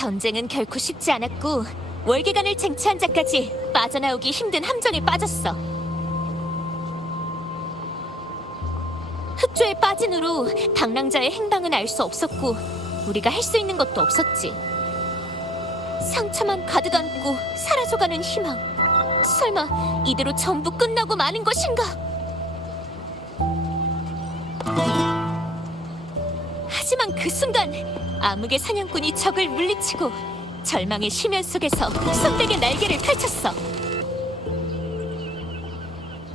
전쟁은 결코 쉽지 않았고 월계관을 쟁취한 자까지 빠져나오기 힘든 함정에 빠졌어. 흑조에 빠진 후로 방랑자의 행방은 알 수 없었고 우리가 할 수 있는 것도 없었지. 상처만 가득 안고 사라져가는 희망. 설마 이대로 전부 끝나고 마는 것인가? 하지만 그 순간 암흑의 사냥꾼이 적을 물리치고 절망의 심연 속에서 선백의 날개를 펼쳤어.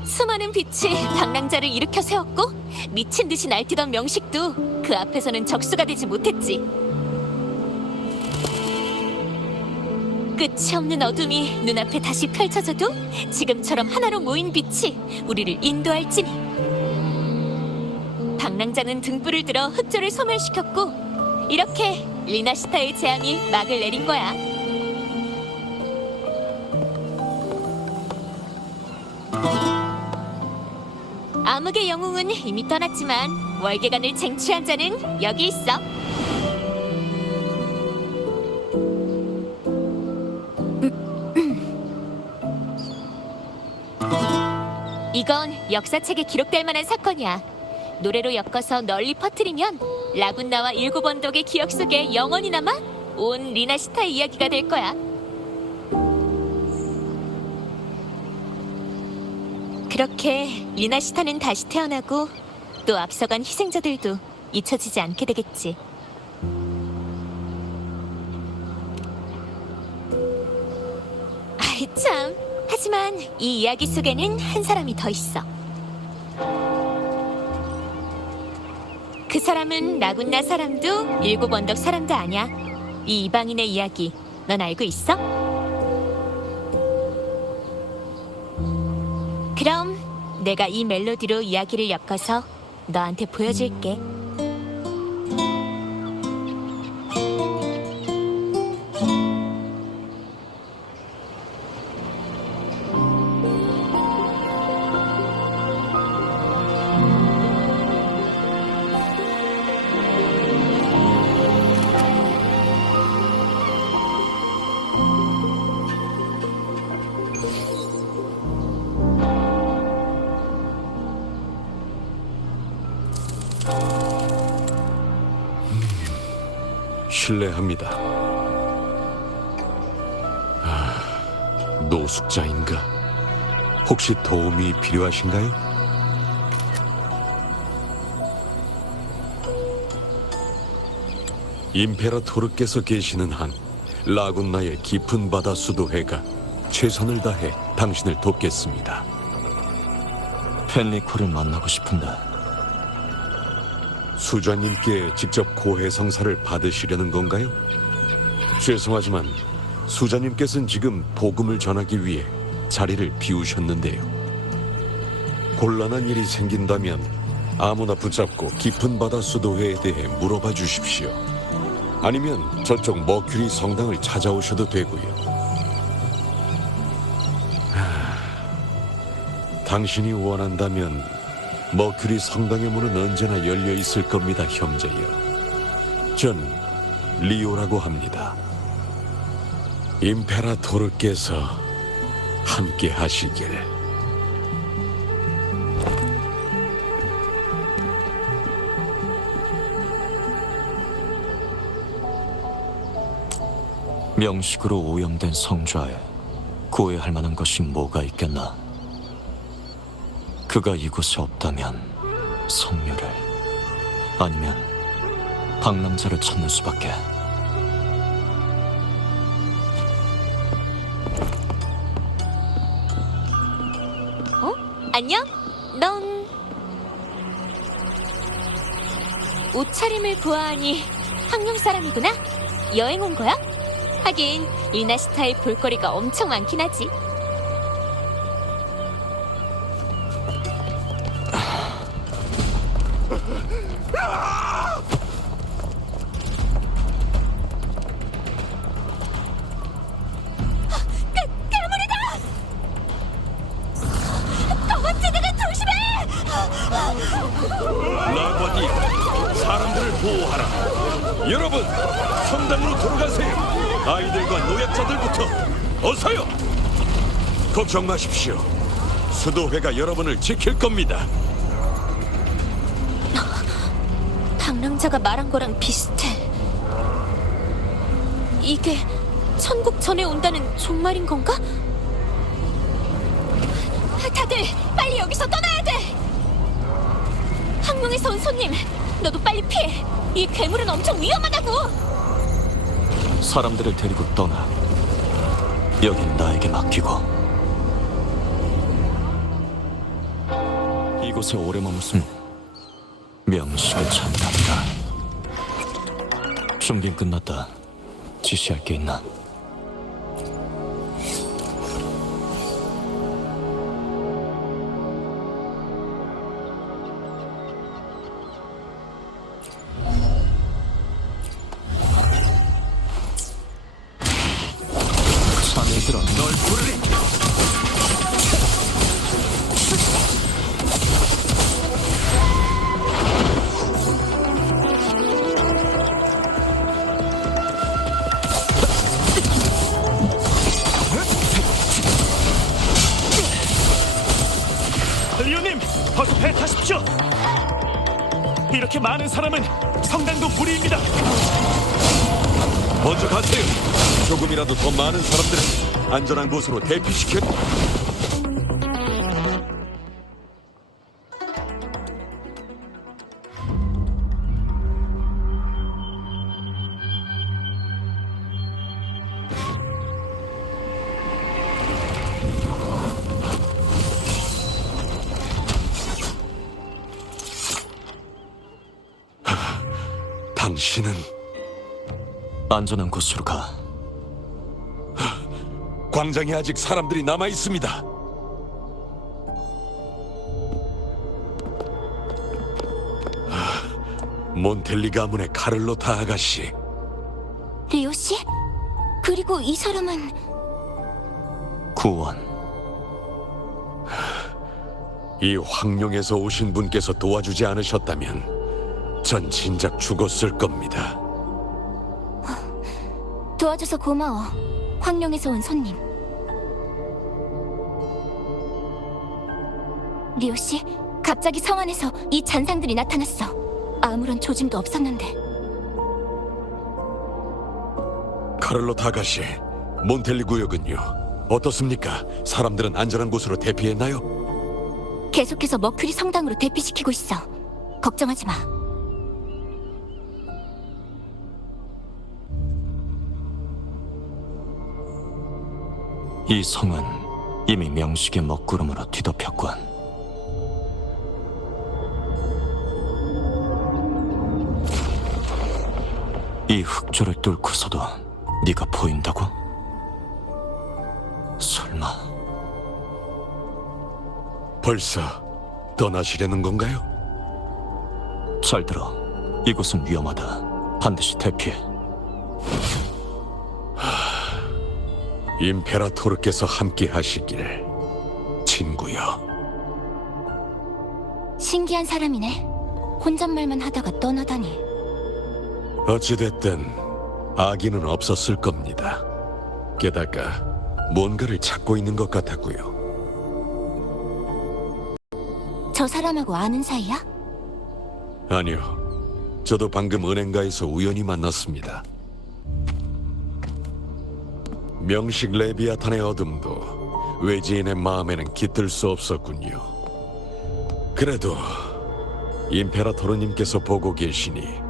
수많은 빛이 방랑자를 일으켜 세웠고 미친 듯이 날뛰던 명식도 그 앞에서는 적수가 되지 못했지. 끝이 없는 어둠이 눈앞에 다시 펼쳐져도 지금처럼 하나로 모인 빛이 우리를 인도할지니. 방랑자는 등불을 들어 흑조를 소멸시켰고 이렇게 리나시타의 재앙이 막을 내린 거야. 암흑의 영웅은 이미 떠났지만 월계관을 쟁취한 자는 여기 있어. 이건 역사책에 기록될 만한 사건이야. 노래로 엮어서 널리 퍼뜨리면 라군나와 일곱 언덕의 기억 속에 영원히 남아 온 리나시타의 이야기가 될 거야. 그렇게 리나시타는 다시 태어나고 또 앞서간 희생자들도 잊혀지지 않게 되겠지. 아이 참. 하지만 이 이야기 속에는 한 사람이 더 있어. 그 사람은 라군나 사람도 일곱 언덕 사람도 아니야. 이 이방인의 이야기 넌 알고 있어? 그럼 내가 이 멜로디로 이야기를 엮어서 너한테 보여줄게. 실례합니다. 노숙자인가? 혹시 도움이 필요하신가요? 임페라토르께서 계시는 한 라군나의 깊은 바다 수도회가 최선을 다해 당신을 돕겠습니다. 펜리코를 만나고 싶은데. 수자님께 직접 고해성사를 받으시려는 건가요? 죄송하지만 수자님께서는 지금 복음을 전하기 위해 자리를 비우셨는데요. 곤란한 일이 생긴다면 아무나 붙잡고 깊은 바다 수도회에 대해 물어봐 주십시오. 아니면 저쪽 머큐리 성당을 찾아오셔도 되고요. 당신이 원한다면 머큐리 성당의 문은 언제나 열려 있을 겁니다, 형제여. 전 리오라고 합니다. 임페라토르께서 함께 하시길. 명식으로 오염된 성좌에 고해할 만한 것이 뭐가 있겠나? 그가 이곳에 없다면 성녀를, 아니면 방랑자를 찾는 수밖에. 안녕? 넌 옷차림을 보아하니 황룡 사람이구나? 여행 온 거야? 하긴 리나시타에 볼거리가 엄청 많긴 하지. 라바디, 사람들을 보호하라. 여러분, 성당으로 돌아가세요. 아이들과 노약자들부터 어서요. 걱정 마십시오. 수도회가 여러분을 지킬 겁니다. 방랑자가 말한 거랑 비슷해. 이게 천국 전에 온다는 종말인 건가? 다들 빨리 여기서 떠나야 돼. 항명에서 온 손님, 너도 빨리 피해. 이 괴물은 엄청 위험하다고. 사람들을 데리고 떠나. 여긴 나에게 맡기고. 이곳에 오래 머무슨 명식의 찬답이다. 준비는 끝났다. 지시할 게 있나? 자네들아, 널 부르리! 리오님, 어서 배 타십시오. 이렇게 많은 사람은 성당도 무리입니다. 먼저 가세요. 조금이라도 더 많은 사람들을 안전한 곳으로 대피시켜. 당신은 안전한 곳으로 가. 광장에 아직 사람들이 남아 있습니다. 몬텔리 가문의 카를로타 아가씨. 리오 씨? 그리고 이 사람은 구원. 이 황룡에서 오신 분께서 도와주지 않으셨다면 전 진작 죽었을 겁니다. 도와줘서 고마워. 황룡에서 온 손님. 리오 씨, 갑자기 성 안에서 이 잔상들이 나타났어. 아무런 조짐도 없었는데. 카를로타 아가씨, 몬텔리 구역은요? 어떻습니까? 사람들은 안전한 곳으로 대피했나요? 계속해서 머큐리 성당으로 대피시키고 있어. 걱정하지 마. 이 성은 이미 명식의 먹구름으로 뒤덮였군. 이 흑조를 뚫고서도 네가 보인다고? 설마 벌써 떠나시려는 건가요? 잘 들어. 이곳은 위험하다. 반드시 대피해. 임페라토르께서 함께 하시길, 친구여. 신기한 사람이네. 혼잣말만 하다가 떠나다니. 어찌됐든 아기는 없었을 겁니다. 게다가 뭔가를 찾고 있는 것 같았고요. 저 사람하고 아는 사이야? 아니요, 저도 방금 은행가에서 우연히 만났습니다. 명식 레비아탄의 어둠도 외지인의 마음에는 깃들 수 없었군요. 그래도 임페라토르님께서 보고 계시니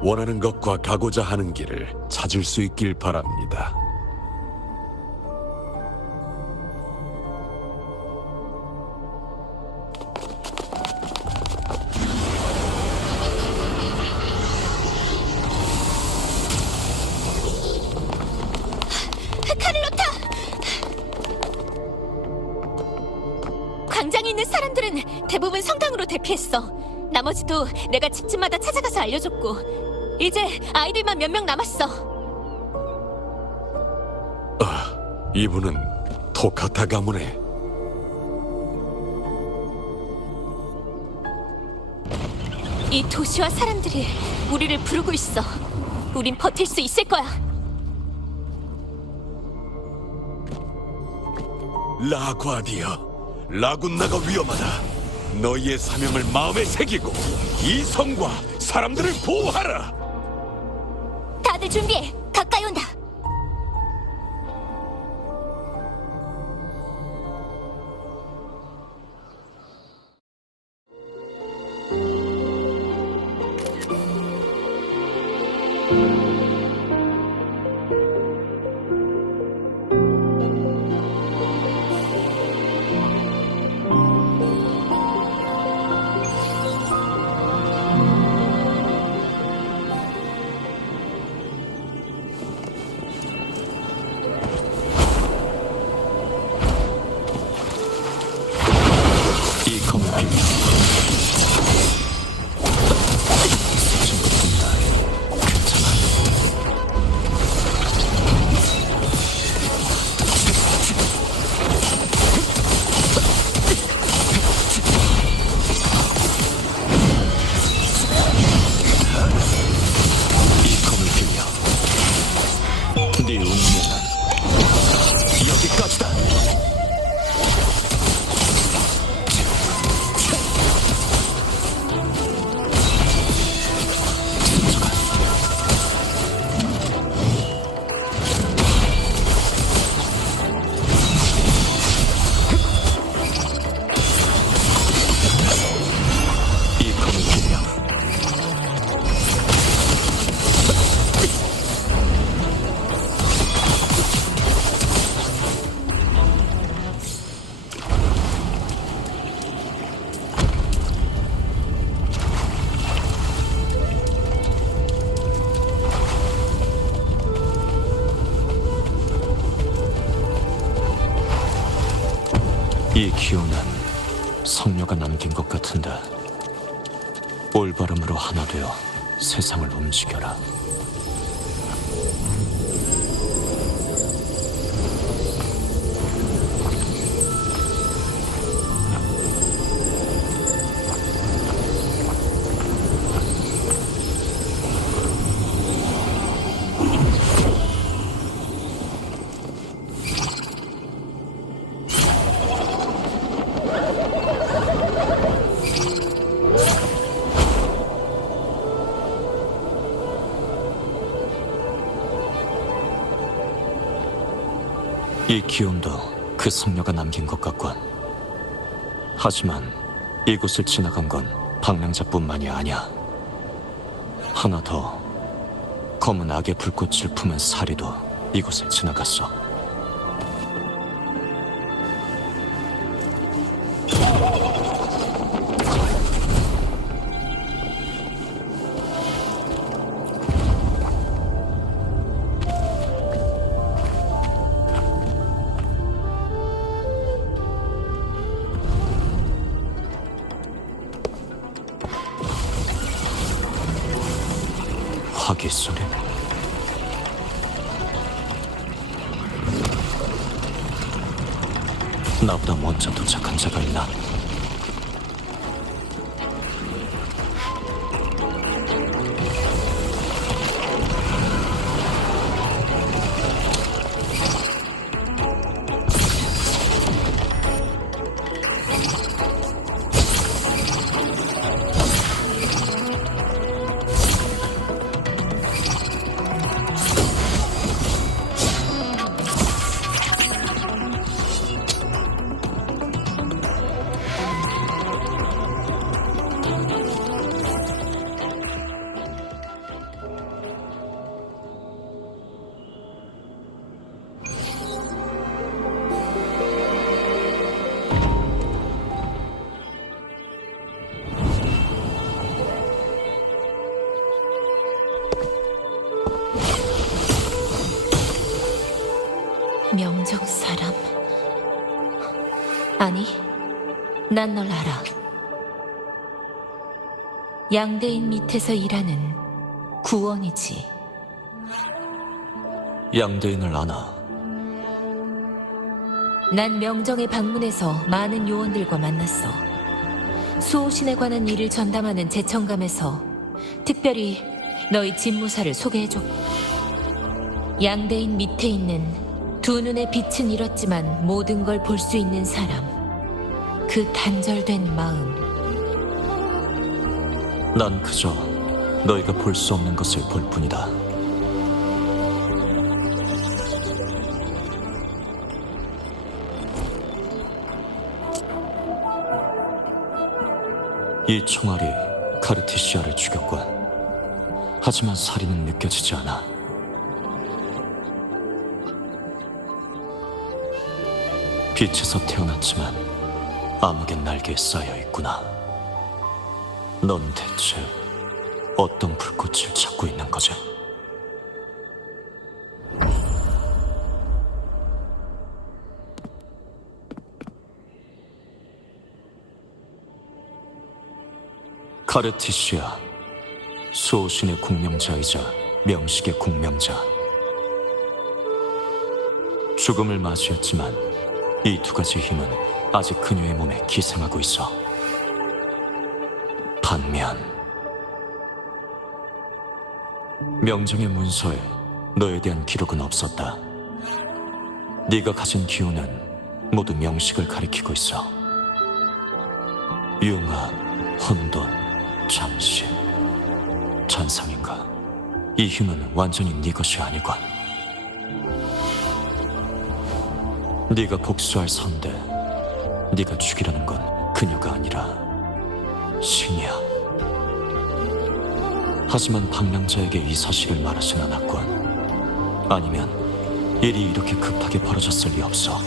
원하는 것과 가고자 하는 길을 찾을 수 있길 바랍니다. 카를로타! 광장에 있는 사람들은 대부분 성당으로 대피했어. 나머지도 내가 집집마다 찾아가서 알려줬고, 이제 아이들만 몇 명 남았어. 이분은 토카타 가문의 이 도시와 사람들이 우리를 부르고 있어. 우린 버틸 수 있을 거야. 라과디어, 라군나가 위험하다. 너희의 사명을 마음에 새기고 이 성과 사람들을 보호하라. 다들 준비해. 가까이 온다. 이 검을 빌려 스친 것뿐이다. 괜찮아. 이 검을 빌려 네 운명은 여기까지다. 이 검을 빌려 이 기운은 성녀가 남긴 것 같은데 올바름으로 하나 되어 세상을 움직여라. 이 기운도 그 성녀가 남긴 것 같군. 하지만 이곳을 지나간 건 방랑자뿐만이 아니야. 하나 더, 검은 악의 불꽃을 품은 사리도 이곳을 지나갔어. 화기 소리. 나보다 먼저 도착한 자가 있나? 명정 사람? 아니, 난 널 알아. 양대인 밑에서 일하는 구원이지. 양대인을 아나. 난 명정의 방문에서 많은 요원들과 만났어. 수호신에 관한 일을 전담하는 제청감에서 특별히 너희 집무사를 소개해줘. 양대인 밑에 있는 두 눈의 빛은 잃었지만 모든 걸 볼 수 있는 사람. 그 단절된 마음. 난 그저 너희가 볼 수 없는 것을 볼 뿐이다. 이 총알이 카르티시아를 죽였군. 하지만 살인은 느껴지지 않아. 빛에서 태어났지만 암흑의 날개에 쌓여 있구나. 넌 대체 어떤 불꽃을 찾고 있는 거지? 카르티시아, 수호신의 공명자이자 명식의 공명자. 죽음을 맞이했지만 이 두 가지 힘은 아직 그녀의 몸에 기생하고 있어. 반면 명정의 문서에 너에 대한 기록은 없었다. 네가 가진 기운은 모두 명식을 가리키고 있어. 융합, 혼돈, 잠시, 잔상인가? 이 힘은 완전히 네 것이 아니군. 네가 복수할 선대, 네가 죽이려는 건 그녀가 아니라 신이야. 하지만 방랑자에게 이 사실을 말하진 않았군. 아니면 일이 이렇게 급하게 벌어졌을 리 없어.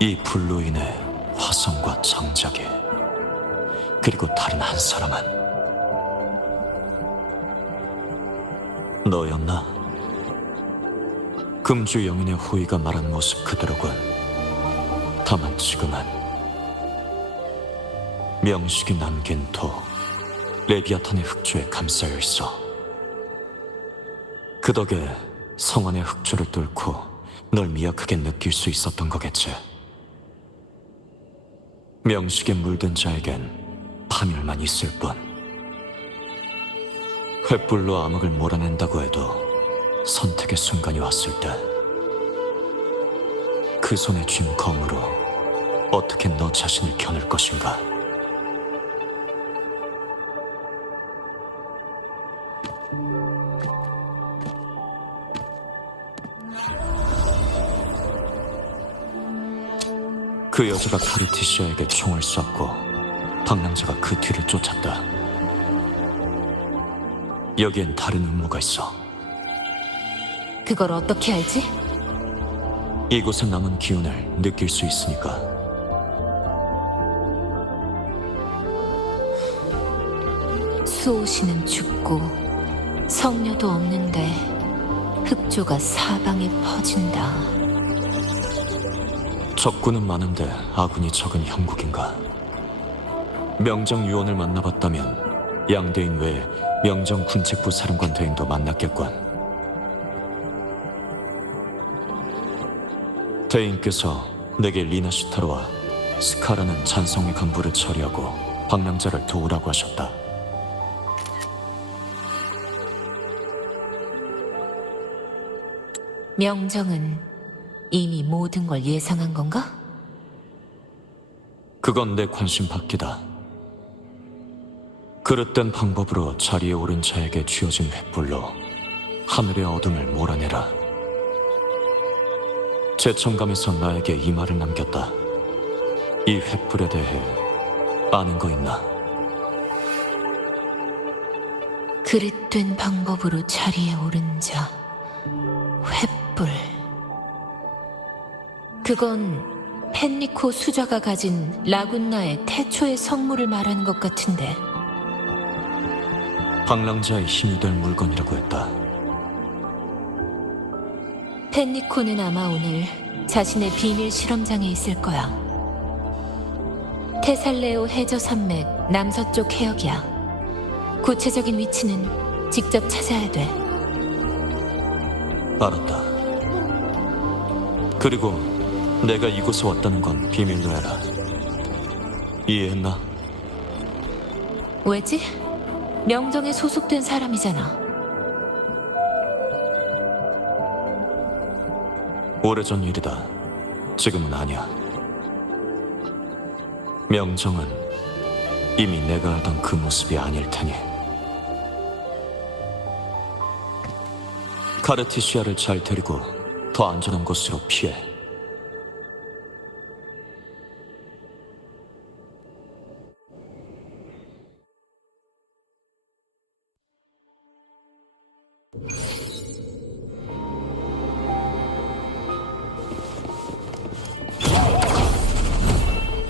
이 불로 인해 화성과 정작이, 그리고 다른 한 사람은 너였나? 금주 영인의 호의가 말한 모습 그대로군. 다만 지금은 명식이 남긴 도, 레비아탄의 흑조에 감싸여 있어. 그 덕에 성안의 흑조를 뚫고 널 미약하게 느낄 수 있었던 거겠지. 명식에 물든 자에겐 파멸만 있을 뿐. 횃불로 암흑을 몰아낸다고 해도 선택의 순간이 왔을 때 그 손에 쥔 검으로 어떻게 너 자신을 겨눌 것인가? 그 여자가 카르티시아에게 총을 쐈고 방랑자가 그 뒤를 쫓았다. 여기엔 다른 음모가 있어. 그걸 어떻게 알지? 이곳에 남은 기운을 느낄 수 있으니까. 수호신은 죽고 성녀도 없는데 흑조가 사방에 퍼진다. 적군은 많은데 아군이 적은 형국인가? 명정 유언을 만나봤다면 양대인 외에 명정 군책부 사령관 대인도 만났겠군. 대인께서 내게 리나시타로와 스카라는 잔성의 간부를 처리하고 방랑자를 도우라고 하셨다. 명정은 이미 모든 걸 예상한 건가? 그건 내 관심 밖이다. 그릇된 방법으로 자리에 오른 자에게 쥐어진 횃불로 하늘의 어둠을 몰아내라. 제천감에서 나에게 이 말을 남겼다. 이 횃불에 대해 아는 거 있나? 그릇된 방법으로 자리에 오른 자, 횃불. 그건 펜리코 수자가 가진 라군나의 태초의 성물을 말하는 것 같은데. 방랑자의 힘이 될 물건이라고 했다. 펜리코는 아마 오늘 자신의 비밀 실험장에 있을 거야. 테살레오 해저 산맥 남서쪽 해역이야. 구체적인 위치는 직접 찾아야 돼. 알았다. 그리고 내가 이곳에 왔다는 건 비밀로 해라. 이해했나? 왜지? 명정에 소속된 사람이잖아. 오래전 일이다. 지금은 아니야. 명정은 이미 내가 알던 그 모습이 아닐 테니. 카르티시아를 잘 데리고 더 안전한 곳으로 피해.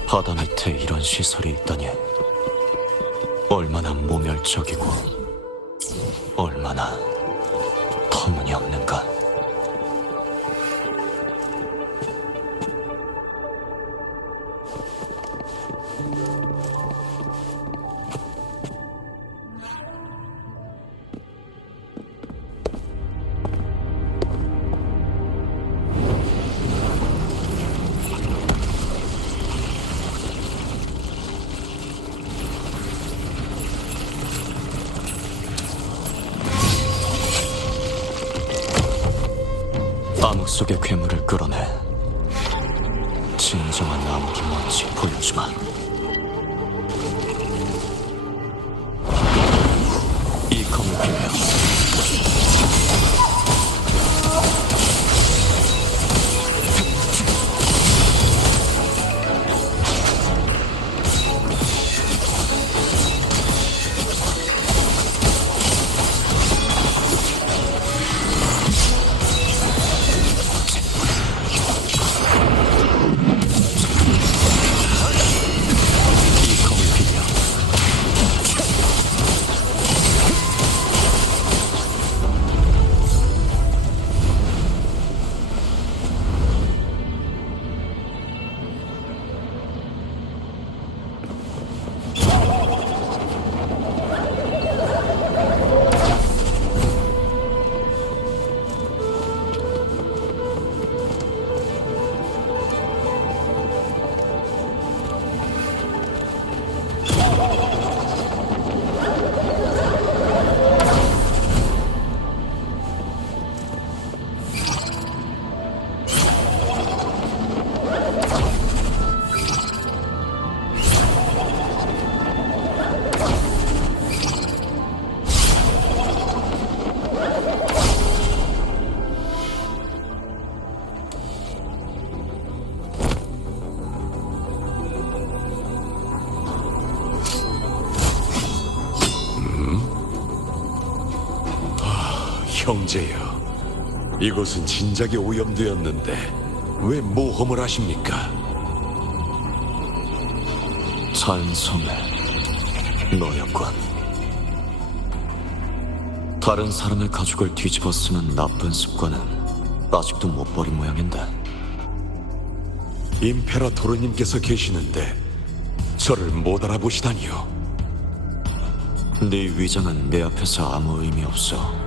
바다 밑에 이런 시설이 있다니 얼마나 모멸적이고 얼마나 터무니없는가. 암흑 속의 괴물을 끌어내. 진정한 암흑이 뭔지 보여주마. 이 검을 빌려. 형제여, 이곳은 진작에 오염되었는데 왜 모험을 하십니까? 찬성해. 너였군. 다른 사람의 가죽을 뒤집어 쓰는 나쁜 습관은 아직도 못 버린 모양인데. 임페라토르님께서 계시는데 저를 못 알아보시다니요. 네 위장은 내 앞에서 아무 의미 없어.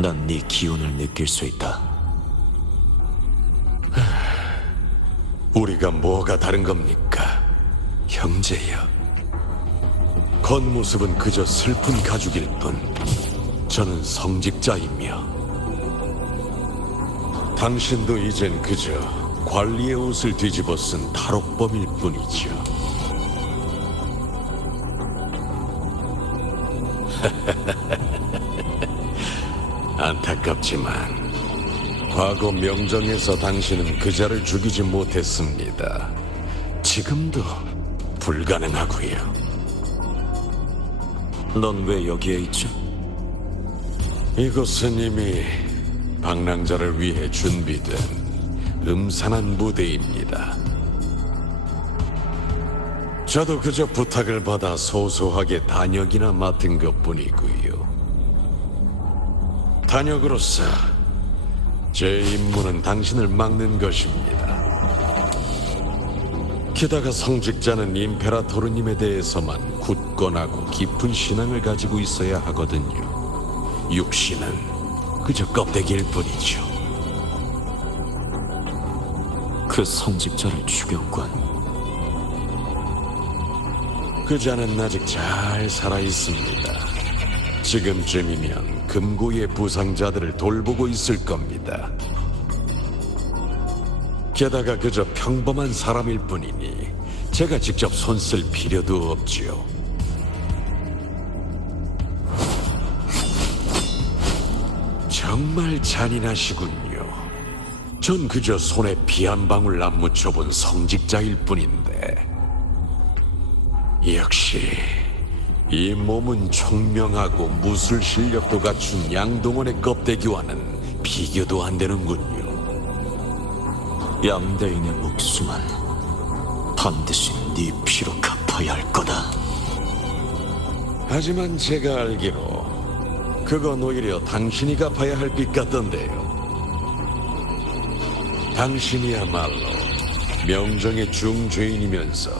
난 네 기운을 느낄 수 있다. 우리가 뭐가 다른 겁니까? 형제여. 겉모습은 그저 슬픈 가죽일 뿐 저는 성직자이며 당신도 이젠 그저 관리의 옷을 뒤집어 쓴 탈옥범일 뿐이죠. 안타깝지만 과거 명정에서 당신은 그자를 죽이지 못했습니다. 지금도 불가능하고요. 넌 왜 여기에 있지? 이곳은 이미 방랑자를 위해 준비된 음산한 무대입니다. 저도 그저 부탁을 받아 소소하게 단역이나 맡은 것뿐이고요. 단역으로서 제 임무는 당신을 막는 것입니다. 게다가 성직자는 임페라토르님에 대해서만 굳건하고 깊은 신앙을 가지고 있어야 하거든요. 육신은 그저 껍데기일 뿐이죠. 그 성직자를 죽였군. 그자는 아직 잘 살아있습니다. 지금쯤이면 금고의 부상자들을 돌보고 있을 겁니다. 게다가 그저 평범한 사람일 뿐이니 제가 직접 손 쓸 필요도 없지요. 정말 잔인하시군요. 전 그저 손에 피 한 방울 안 묻혀본 성직자일 뿐인데. 역시 이 몸은 총명하고 무술 실력도 갖춘 양동원의 껍데기와는 비교도 안 되는군요. 양대인의 목숨은 반드시 네 피로 갚아야 할 거다. 하지만 제가 알기로 그건 오히려 당신이 갚아야 할 빚 같던데요. 당신이야말로 명정의 중죄인이면서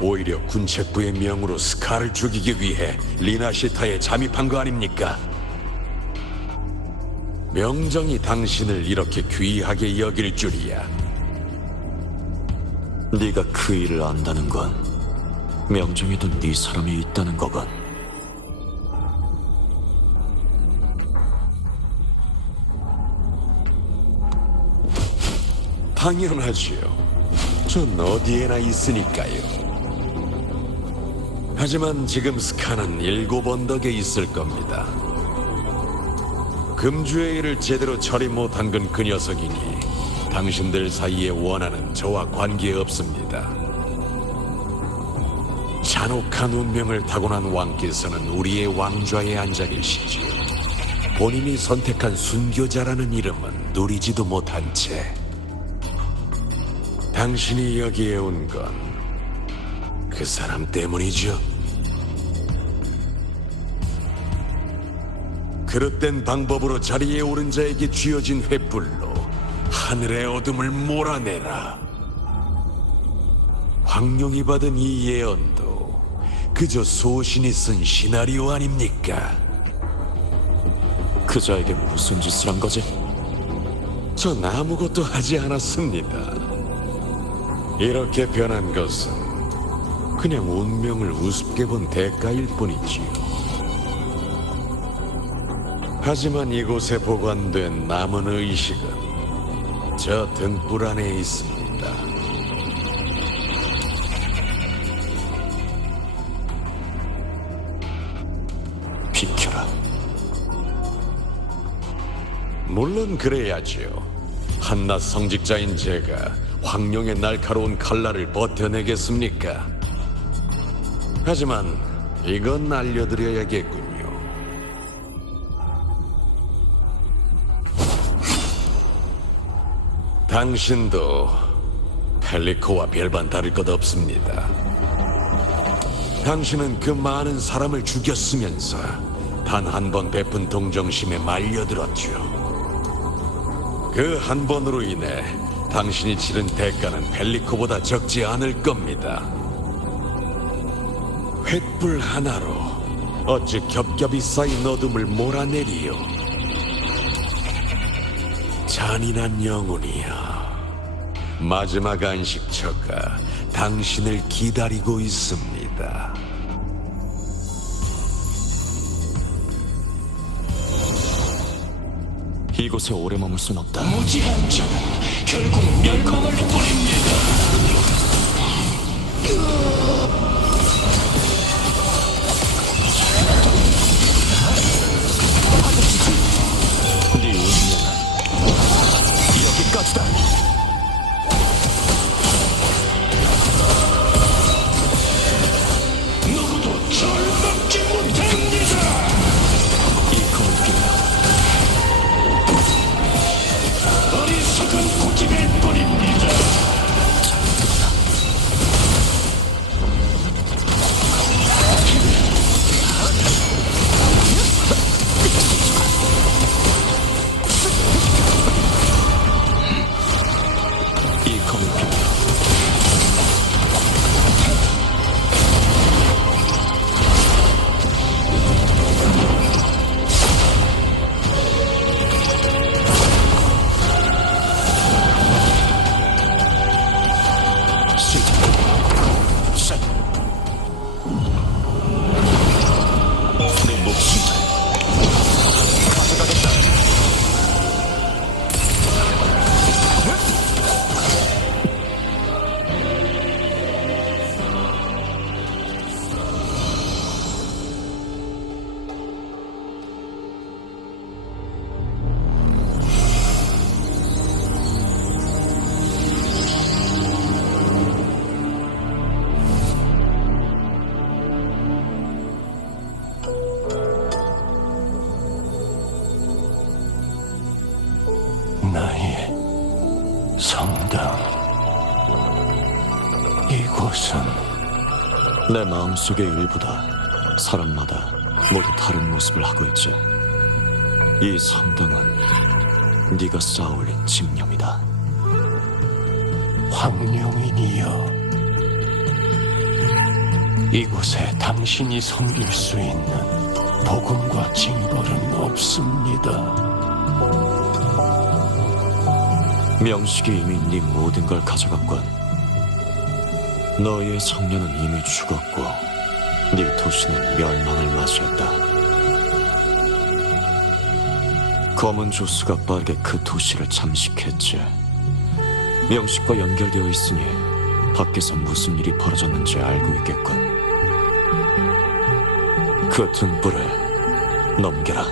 오히려 군책부의 명으로 스카를 죽이기 위해 리나시타에 잠입한 거 아닙니까? 명정이 당신을 이렇게 귀하게 여길 줄이야. 네가 그 일을 안다는 건 명정에도 네 사람이 있다는 거건. 당연하지요. 전 어디에나 있으니까요. 하지만 지금 스카는 7 언덕에 있을 겁니다. 금주의 일을 제대로 처리 못한 건 그 녀석이니 당신들 사이의 원한은 저와 관계없습니다. 잔혹한 운명을 타고난 왕께서는 우리의 왕좌에 앉아 계시지요. 본인이 선택한 순교자라는 이름은 누리지도 못한 채 당신이 여기에 온 건 그 사람 때문이죠. 그릇된 방법으로 자리에 오른 자에게 쥐어진 횃불로 하늘의 어둠을 몰아내라. 황룡이 받은 이 예언도 그저 소신이 쓴 시나리오 아닙니까? 그 자에게 무슨 짓을 한 거지? 전 아무것도 하지 않았습니다. 이렇게 변한 것은 그냥 운명을 우습게 본 대가일 뿐이지요. 하지만 이곳에 보관된 남은 의식은 저 등불 안에 있습니다. 비켜라. 물론 그래야지요. 한낱 성직자인 제가 황룡의 날카로운 칼날을 버텨내겠습니까? 하지만 이건 알려드려야겠군요. 당신도 펠리코와 별반 다를 것 없습니다. 당신은 그 많은 사람을 죽였으면서 단 한 번 베푼 동정심에 말려들었죠. 그 한 번으로 인해 당신이 치른 대가는 펠리코보다 적지 않을 겁니다. 횃불 하나로 어찌 겹겹이 쌓인 어둠을 몰아내리요. 잔인한 영혼이여, 마지막 안식처가 당신을 기다리고 있습니다. 이곳에 오래 머물 순 없다. 무지한 자는 결국 멸망할 뿐입니다. 네 운명은 여기까지다. 누구도 절 막지 못합니다. 이 검을 빌려 어리석은 고집일 뿐입니다. 이 검을 빌려 시작. 내 목숨을 가져가겠다. 성당. 이곳은 내 마음속의 일부다. 사람마다 모두 다른 모습을 하고 있지. 이 성당은 네가 쌓아올린 집념이다. 황룡인이여, 이곳에 당신이 섬길 수 있는 복음과 징벌은 없습니다. 명식이 이미 네 모든 걸 가져갔건, 너희의 성녀는 이미 죽었고 네 도시는 멸망을 맞이했다. 검은 조수가 빠르게 그 도시를 잠식했지. 명식과 연결되어 있으니 밖에서 무슨 일이 벌어졌는지 알고 있겠군. 그 등불을 넘겨라.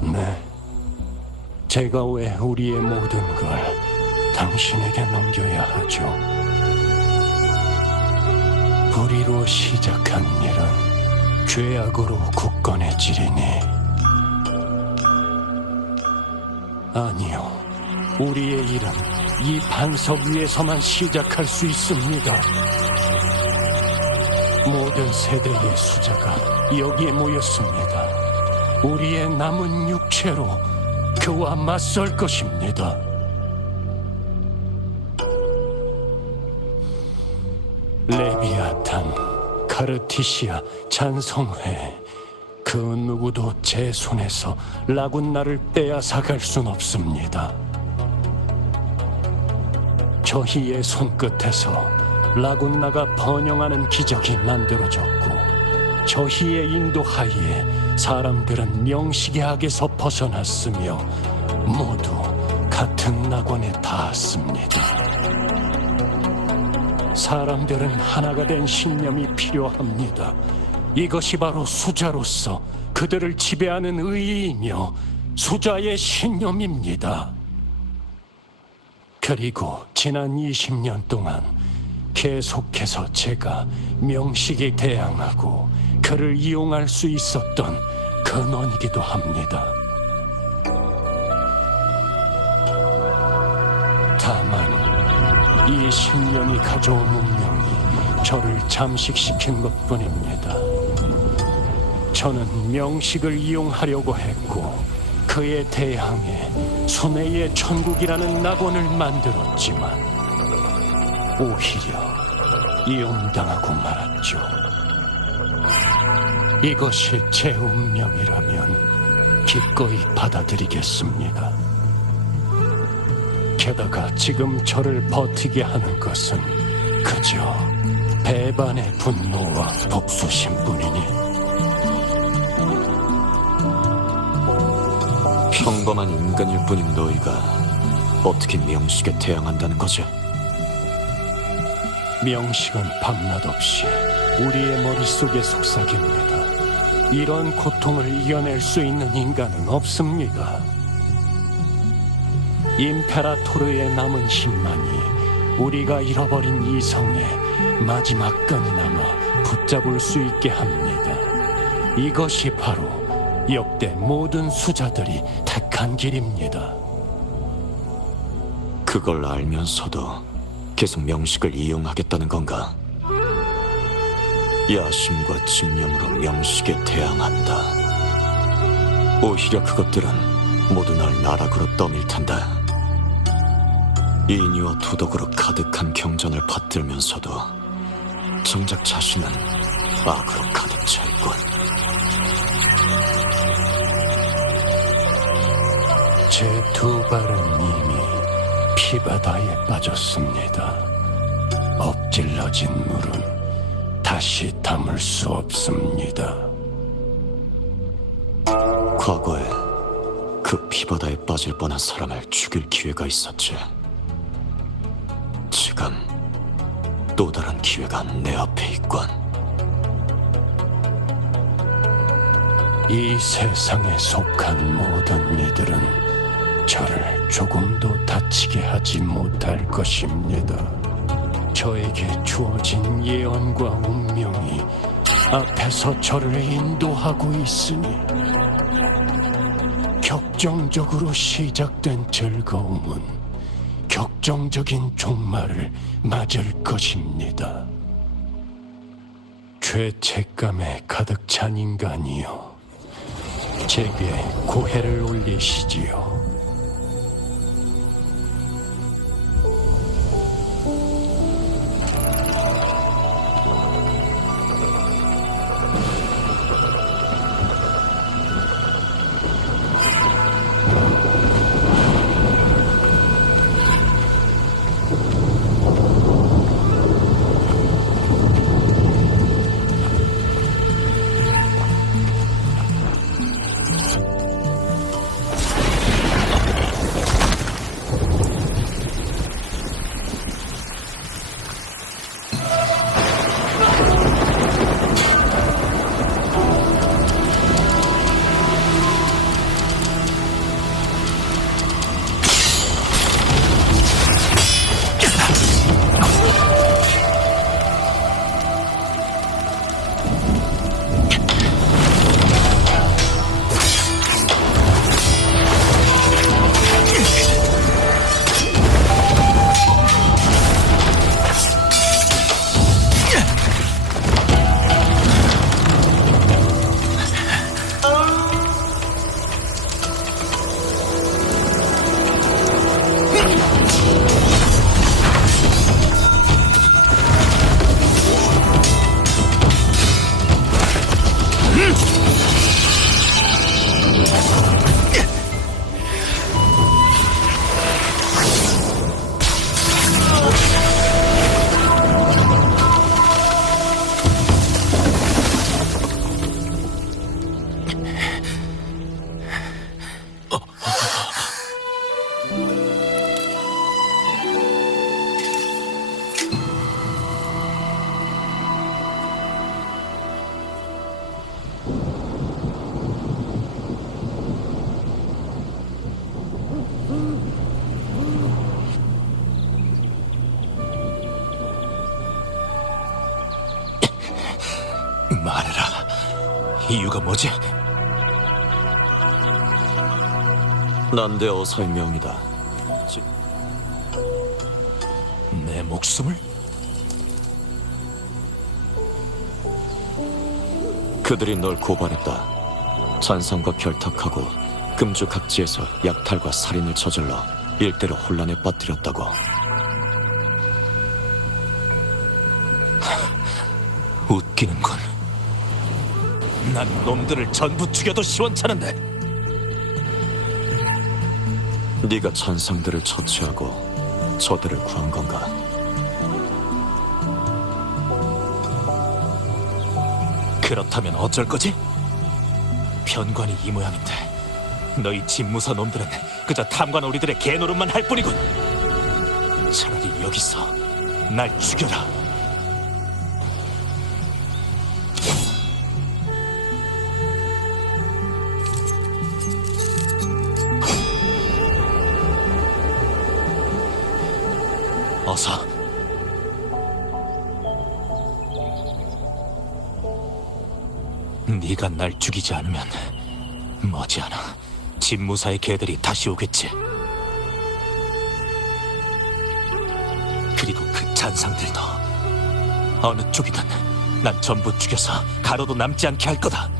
네, 제가 왜 우리의 모든 걸 당신에게 넘겨야 하죠? 불의로 시작한 일은 죄악으로 굳건해지리니. 아니요, 우리의 일은 이 반석 위에서만 시작할 수 있습니다. 모든 세대의 수자가 여기에 모였습니다. 우리의 남은 육체로 그와 맞설 것입니다. 레비아탄, 카르티시아, 찬성회, 그 누구도 제 손에서 라군나를 빼앗아갈 순 없습니다. 저희의 손끝에서 라군나가 번영하는 기적이 만들어졌고, 저희의 인도하에 사람들은 명식의 악에서 벗어났으며 모두 같은 낙원에 닿았습니다. 사람들은 하나가 된 신념이 필요합니다. 이것이 바로 수자로서 그들을 지배하는 의의이며 수자의 신념입니다. 그리고 지난 20년 동안 계속해서 제가 명식에 대항하고 그를 이용할 수 있었던 근원이기도 합니다. 다만 이 신념이 가져온 운명이 저를 잠식시킨 것뿐입니다. 저는 명식을 이용하려고 했고 그에 대항해 순회의 천국이라는 낙원을 만들었지만 오히려 이용당하고 말았죠. 이것이 제 운명이라면 기꺼이 받아들이겠습니다. 게다가 지금 저를 버티게 하는 것은 그저 배반의 분노와 복수심뿐이니. 평범한 인간일 뿐인 너희가 어떻게 명식에 대항한다는 거지? 명식은 밤낮 없이 우리의 머릿속에 속삭입니다. 이런 고통을 이겨낼 수 있는 인간은 없습니다. 임페라토르의 남은 힘만이 우리가 잃어버린 이성의 마지막 끈이나마 붙잡을 수 있게 합니다. 이것이 바로 역대 모든 수자들이 택한 길입니다. 그걸 알면서도 계속 명식을 이용하겠다는 건가? 야심과 집념으로 명식에 대항한다. 오히려 그것들은 모두 널 나락으로 떠밀 텐데. 인의와 도덕으로 가득한 경전을 받들면서도 정작 자신은 악으로 가득 차 있군. 제 두 발은 이미 피바다에 빠졌습니다. 엎질러진 물은 다시 담을 수 없습니다. 과거에 그 피바다에 빠질 뻔한 사람을 죽일 기회가 있었지. 지금 또 다른 기회가 내 앞에 있군. 이 세상에 속한 모든 이들은 저를 조금도 다치게 하지 못할 것입니다. 저에게 주어진 예언과 운명이 앞에서 저를 인도하고 있으니 격정적으로 시작된 즐거움은 격정적인 종말을 맞을 것입니다. 죄책감에 가득 찬 인간이여, 제게 고해를 올리시지요. 말해라. 이유가 뭐지? 난데 어사의 명이다. 내 목숨을? 그들이 널 고발했다. 잔상과 결탁하고 금주 각지에서 약탈과 살인을 저질러 일대를 혼란에 빠뜨렸다고. 웃기는군. 난 놈들을 전부 죽여도 시원찮은데. 네가 잔상들을 처치하고 저들을 구한 건가? 그렇다면 어쩔 거지? 편관이 이 모양인데 너희 집무사 놈들은 그저 탐관 오리들의 개노릇만 할 뿐이군. 차라리 여기서 날 죽여라. 어서. 네가 날 죽이지 않으면 머지않아 집무사의 개들이 다시 오겠지. 그리고 그 잔상들도 어느 쪽이든 난 전부 죽여서 가로도 남지 않게 할 거다.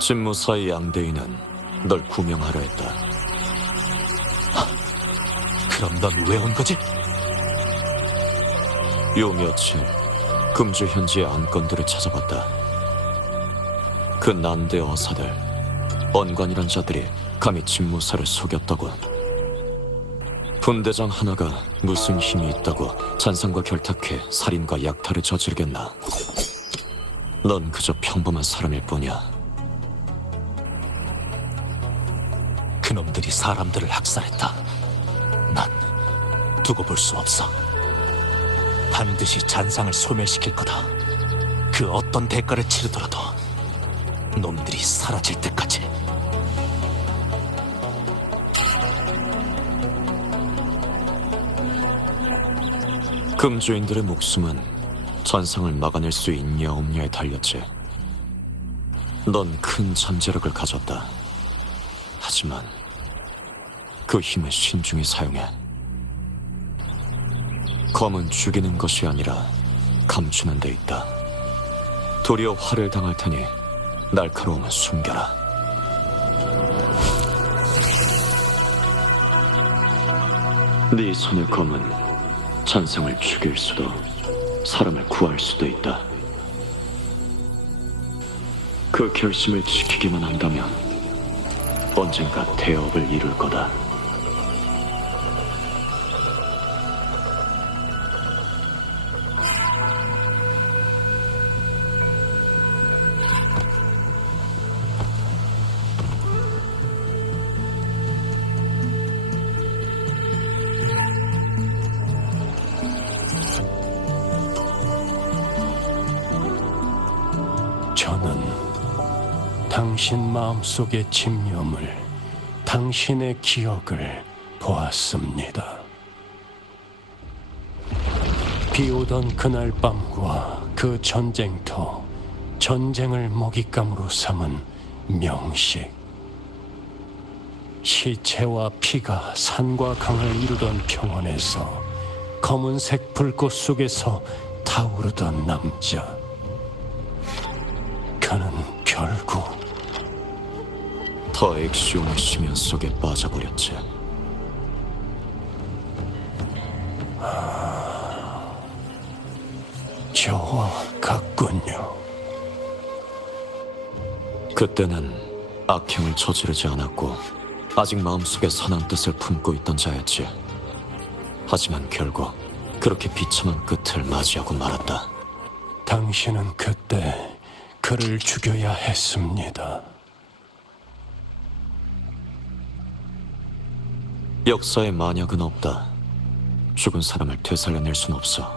집무사의 양대인은 널 구명하려 했다. 그럼 넌 왜 온 거지? 요 며칠 금주 현지의 안건들을 찾아봤다. 그 난대 어사들, 언관이란 자들이 감히 집무사를 속였다고. 분대장 하나가 무슨 힘이 있다고 잔상과 결탁해 살인과 약탈을 저지르겠나. 넌 그저 평범한 사람일 뿐이야. 그놈들이 사람들을 학살했다. 난 두고 볼 수 없어. 반드시 잔상을 소멸시킬 거다. 그 어떤 대가를 치르더라도 놈들이 사라질 때까지. 금주인들의 목숨은 전상을 막아낼 수 있냐 없냐에 달렸지. 넌 큰 잠재력을 가졌다. 하지만 그 힘을 신중히 사용해. 검은 죽이는 것이 아니라 감추는 데 있다. 도리어 화를 당할 테니 날카로움을 숨겨라. 네 손의 검은 잔상을 죽일 수도 사람을 구할 수도 있다. 그 결심을 지키기만 한다면 언젠가 대업을 이룰 거다. 저는 당신 마음속의 집념을, 당신의 기억을 보았습니다. 비오던 그날 밤과 그 전쟁터, 전쟁을 먹잇감으로 삼은 명식. 시체와 피가 산과 강을 이루던 평원에서 검은색 불꽃 속에서 타오르던 남자. 그는 결국 더 엑시온의 심연 속에 빠져버렸지. 저와 같군요. 그때는 악행을 저지르지 않았고 아직 마음속에 선한 뜻을 품고 있던 자였지. 하지만 결국 그렇게 비참한 끝을 맞이하고 말았다. 당신은 그때 그를 죽여야 했습니다. 역사에 만약은 없다. 죽은 사람을 되살려낼 순 없어.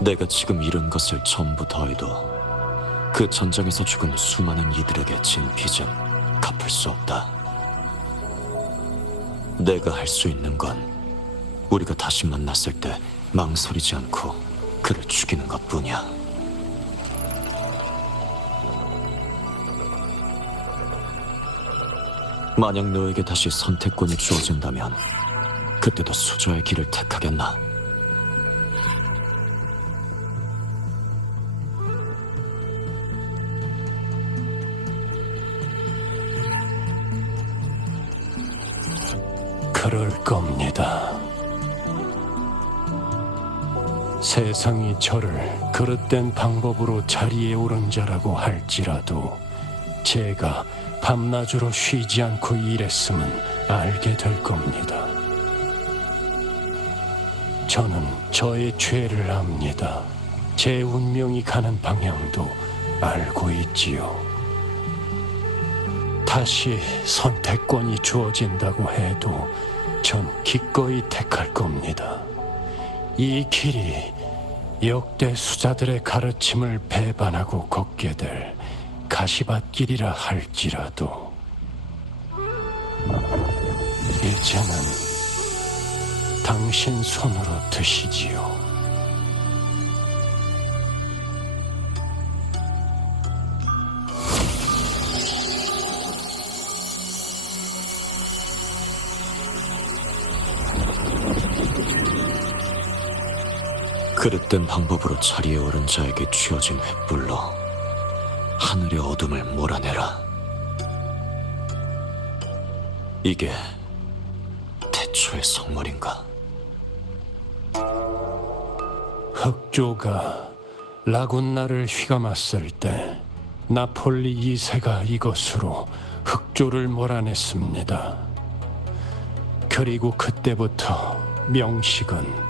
내가 지금 잃은 것을 전부 더해도 그 전장에서 죽은 수많은 이들에게 진 빚은 갚을 수 없다. 내가 할 수 있는 건 우리가 다시 만났을 때 망설이지 않고 그를 죽이는 것뿐이야. 만약 너에게 다시 선택권이 주어진다면 그때도 수저의 길을 택하겠나? 그럴 겁니다. 세상이 저를 그릇된 방법으로 자리에 오른 자라고 할지라도 제가 밤낮으로 쉬지 않고 일했음은 알게 될 겁니다. 저는 저의 죄를 압니다. 제 운명이 가는 방향도 알고 있지요. 다시 선택권이 주어진다고 해도 전 기꺼이 택할 겁니다. 이 길이 역대 수자들의 가르침을 배반하고 걷게 될 가시밭길이라 할지라도 이제는 당신 손으로 드시지요. 그릇된 방법으로 자리에 오른 자에게 쥐어진 횃불로 하늘의 어둠을 몰아내라. 이게 태초의 성물인가? 흑조가 라군나를 휘감았을 때 나폴리 2세가 이것으로 흑조를 몰아냈습니다. 그리고 그때부터 명식은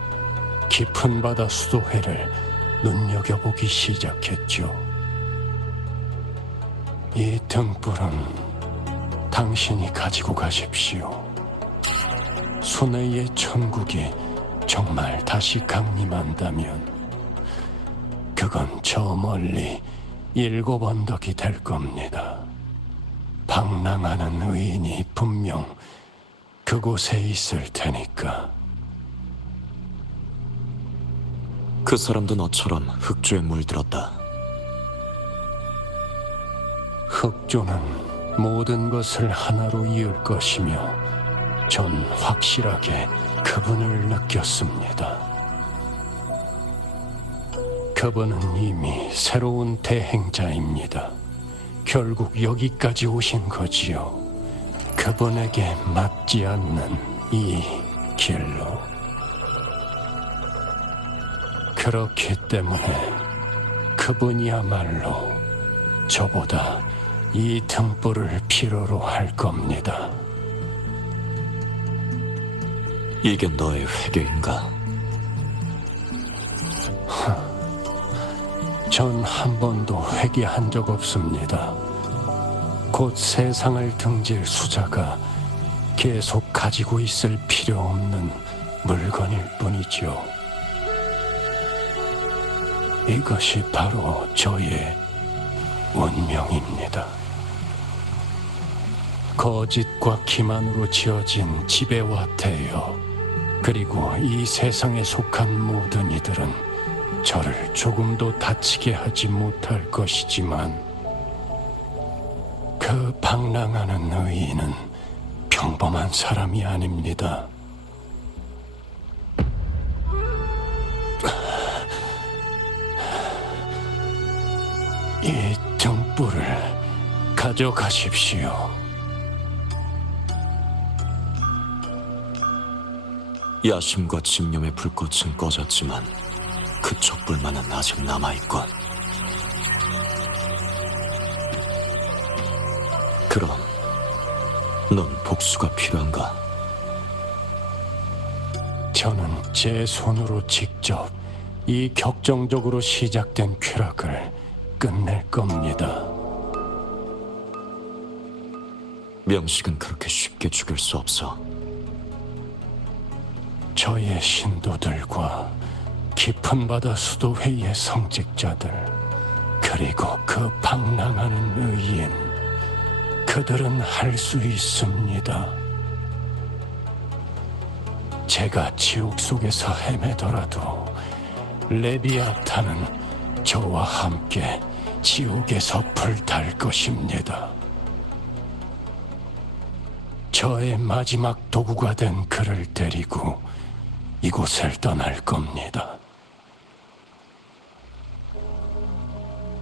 깊은 바다 수도회를 눈여겨보기 시작했죠. 이 등불은 당신이 가지고 가십시오. 순회의 천국이 정말 다시 강림한다면 그건 저 멀리 7 언덕이 될 겁니다. 방랑하는 의인이 분명 그곳에 있을 테니까. 그 사람도 너처럼 흑조에 물들었다. 흑조는 모든 것을 하나로 이을 것이며 전 확실하게 그분을 느꼈습니다. 그분은 이미 새로운 대행자입니다. 결국 여기까지 오신 거지요. 그분에게 맞지 않는 이 길로. 그렇기 때문에 그분이야말로 저보다 이 등불을 필요로 할 겁니다. 이게 너의 회개인가? 전 한 번도 회개한 적 없습니다. 곧 세상을 등질 수자가 계속 가지고 있을 필요 없는 물건일 뿐이죠. 이것이 바로 저의 운명입니다. 거짓과 기만으로 지어진 지배와 대여, 그리고 이 세상에 속한 모든 이들은 저를 조금도 다치게 하지 못할 것이지만 그 방랑하는 의인은 평범한 사람이 아닙니다. 이 등불을 가져가십시오. 야심과 집념의 불꽃은 꺼졌지만 그 촛불만은 아직 남아있군. 그럼 넌 복수가 필요한가? 저는 제 손으로 직접 이 격정적으로 시작된 쾌락을 끝낼 겁니다. 명식은 그렇게 쉽게 죽일 수 없어. 저의 신도들과 깊은 바다 수도회의 성직자들, 그리고 그 방랑하는 의인, 그들은 할 수 있습니다. 제가 지옥 속에서 헤매더라도 레비아탄은 저와 함께 지옥에서 불탈 것입니다. 저의 마지막 도구가 된 그를 데리고 이곳을 떠날 겁니다.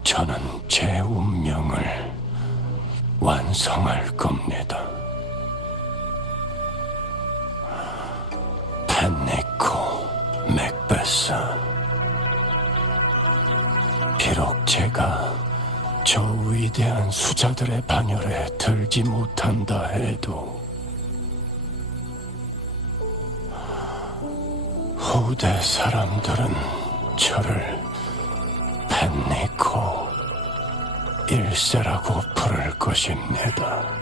저는 제 운명을 완성할 겁니다. 펜니코 맥베스. 비록 제가 저 위대한 수자들의 반열에 들지 못한다 해도 후대 사람들은 저를 펜니코 1세라고 부를 것입니다.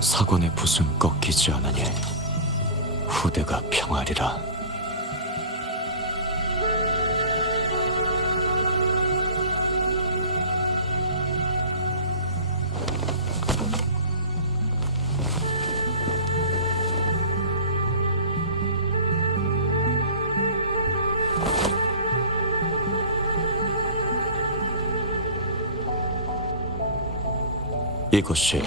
사관의 붓은 꺾이지 않으니 후대가 평하리라. 이것이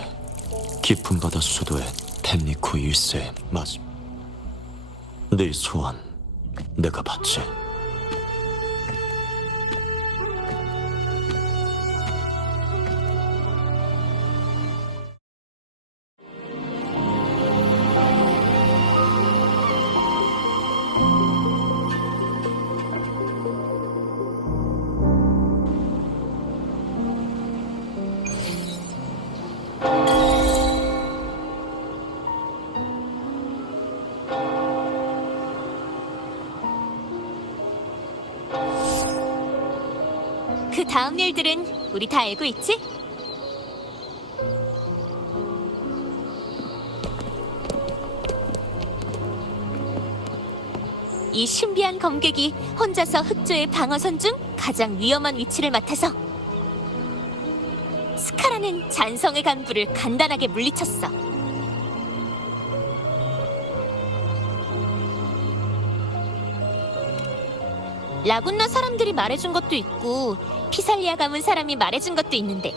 깊은 바다 수도의 펜니코 1세의 마지막. 네 소원 내가 받지. 그 다음 일들은 우리 다 알고 있지? 이 신비한 검객이 혼자서 흑조의 방어선 중 가장 위험한 위치를 맡아서 스카라는 잔성의 간부를 간단하게 물리쳤어. 라군나 사람들이 말해준 것도 있고 피살리아 가문 사람이 말해준 것도 있는데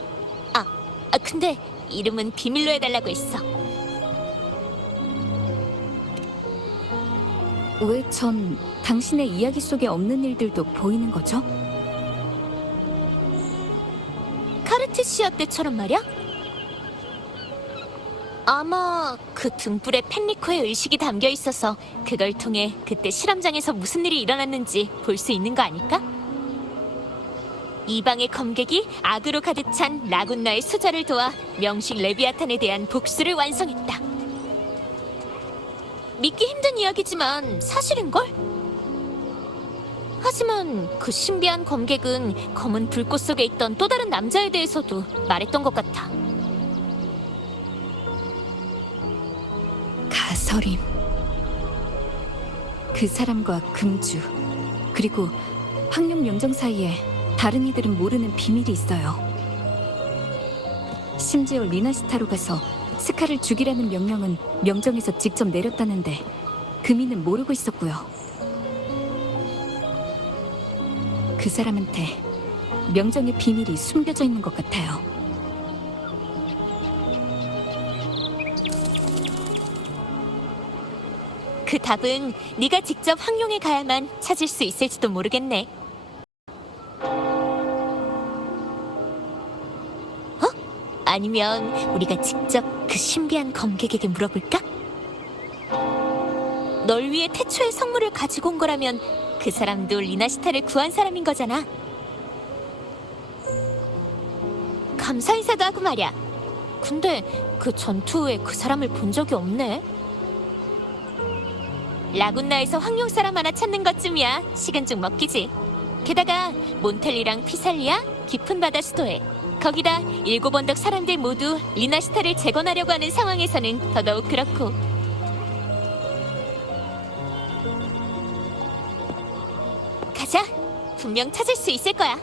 근데 이름은 비밀로 해달라고 했어. 왜 전 당신의 이야기 속에 없는 일들도 보이는 거죠? 카르트시아 때처럼 말이야? 아마 그 등불에 펜리코의 의식이 담겨 있어서 그걸 통해 그때 실험장에서 무슨 일이 일어났는지 볼 수 있는 거 아닐까? 이방의 검객이 악으로 가득 찬 라군나의 수자를 도와 명식 레비아탄에 대한 복수를 완성했다. 믿기 힘든 이야기지만 사실인걸? 하지만 그 신비한 검객은 검은 불꽃 속에 있던 또 다른 남자에 대해서도 말했던 것 같아. 가서림. 그 사람과 금주 그리고 황룡 명정 사이에 다른 이들은 모르는 비밀이 있어요. 심지어 리나시타로 가서 스카를 죽이라는 명령은 명정에서 직접 내렸다는데 금이는 모르고 있었고요. 그 사람한테 명정의 비밀이 숨겨져 있는 것 같아요. 그 답은 네가 직접 황룡에 가야만 찾을 수 있을지도 모르겠네. 아니면 우리가 직접 그 신비한 검객에게 물어볼까? 널 위해 태초의 성물을 가지고 온 거라면 그 사람도 리나시타를 구한 사람인 거잖아. 감사 인사도 하고 말이야. 근데 그 전투 후에 그 사람을 본 적이 없네. 라군나에서 황룡 사람 하나 찾는 것쯤이야 식은 죽 먹기지. 게다가 몬텔리랑 피살리아, 깊은 바다 수도에 거기다 7언덕 사람들 모두 리나시타를 재건하려고 하는 상황에서는 더더욱 그렇고. 가자. 분명 찾을 수 있을 거야.